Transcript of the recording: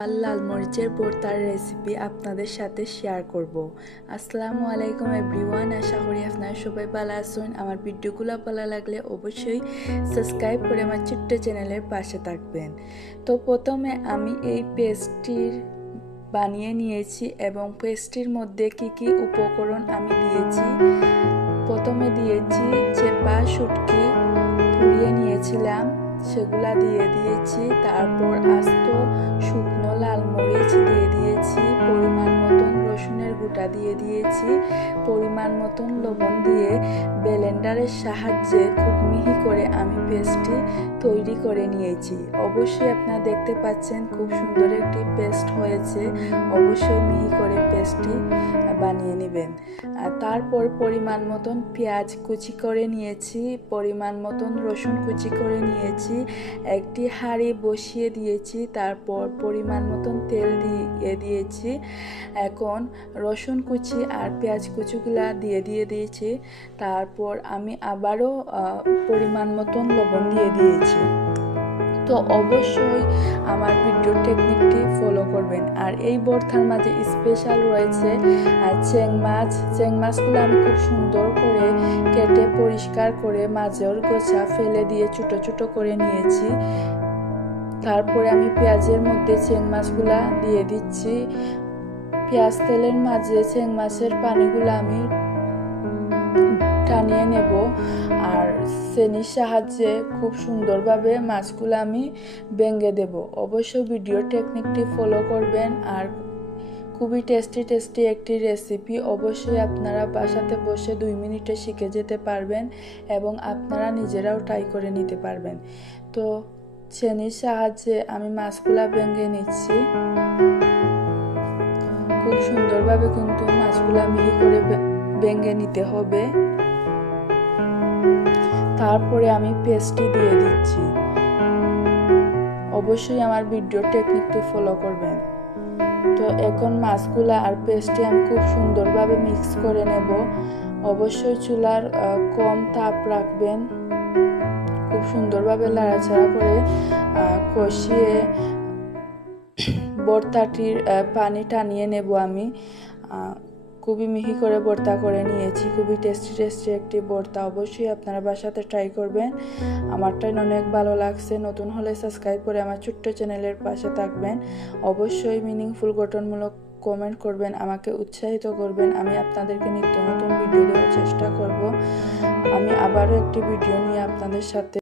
লাল মরিচের ভর্তার রেসিপি আপনাদের সাথে শেয়ার করব। আসসালামু আলাইকুম এভরিওয়ান, আশা করি আপনারা সবাই ভালো আছেন। আমার ভিডিওগুলো ভালো লাগলে অবশ্যই সাবস্ক্রাইব করে আমার ছোট্ট চ্যানেলের পাশে থাকবেন। তো প্রথমে আমি এই পেস্টটির বানিয়ে নিয়েছি এবং পেস্টটির মধ্যে কি কি উপকরণ আমি দিয়েছি। প্রথমে দিয়েছি চেপা শুটকি পুড়িয়ে নিয়েছিলাম, সেগুলা দিয়ে দিয়েছি। তারপর আস্ত শুকনো লাল মরিচ দিয়ে দিয়েছি, পরিমাণ মতন রসুনের গুঁটা দিয়ে দিয়েছি, পরিমাণ মতন লবণ দিয়ে ব্লেন্ডারের সাহায্যে খুব মিহি করে আমি পেস্টটি তৈরি করে নিয়েছি। অবশ্যই আপনারা দেখতে পাচ্ছেন খুব সুন্দর একটি পেস্ট হয়েছে। অবশ্যই মিহি করে পেস্টটি বানিয়ে নেবেন। তারপর পরিমাণ মতন পেঁয়াজ কুচি করে নিয়েছি, পরিমাণ মতন রসুন কুচি করে নিয়েছি, একটি হাঁড়ি বসিয়ে দিয়েছি। তারপর পরিমাণ মতন তেল দিয়ে দিয়েছি। এখন রসুন কুচি আর পেঁয়াজ কুচিগুলা দিয়ে দিয়েছি। তারপর আমি আবারও পরিমাণ মতন লবণ দিয়ে দিয়েছি। তো অবশ্যই আমার ভিডিও টেকনিকটি ফলো করবেন। আর এই ভর্তার মাঝে স্পেশাল রয়েছে চেং মাছগুলো আমি খুব সুন্দর করে কেটে পরিষ্কার করে মাঝের গোছা ফেলে দিয়ে ছোট ছোট করে নিয়েছি। তারপরে আমি পেঁয়াজের মধ্যে চেং মাছগুলা দিয়ে দিচ্ছি। পেঁয়াজ তেলের মাঝে চেং মাছের পানিগুলো আমি টানিয়ে নেব। আর চেনির সাহায্যে খুব সুন্দরভাবে মাছগুলো আমি ভেঙে দেব। অবশ্যই ভিডিও টেকনিকটি ফলো করবেন। আর খুবই টেস্টি একটি রেসিপি। অবশ্যই আপনারা বাসাতে বসে 2 মিনিটে শিখে যেতে পারবেন এবং আপনারা নিজেরাও ট্রাই করে নিতে পারবেন। তো চেনির সাহায্যে আমি মাছগুলা ভেঙে নিচ্ছি। খুব সুন্দরভাবে কিন্তু মাছগুলা মিহি করে ভেঙে নিতে হবে। তারপরে আমি পেস্টটি দিয়ে দিচ্ছি। অবশ্যই আমার ভিডিও টেকনিকটি ফলো করবেন। তো এখন মাছগুলা আর পেস্টটি আমি খুব সুন্দরভাবে মিক্স করে নেব। অবশ্যই চুলার কম তাপ রাখবেন। খুব সুন্দরভাবে নাড়াচাড়া করে কষিয়ে ভর্তাটির পানি টানিয়ে নেব আমি। খুবই মিহি করে ভর্তা করে নিয়েছি। খুবই টেস্টি একটি ভর্তা। অবশ্যই আপনারা বাসাতে ট্রাই করবেন। আমারটাই অনেক ভালো লাগছে। নতুন হলে সাবস্ক্রাইব করে আমার ছোট্ট চ্যানেলের পাশে থাকবেন। অবশ্যই মিনিংফুল গঠনমূলক কমেন্ট করবেন, আমাকে উৎসাহিত করবেন। আমি আপনাদেরকে নিত্য নতুন ভিডিও দেওয়ার চেষ্টা করব। আমি আবারও একটি ভিডিও নিয়ে আপনাদের সাথে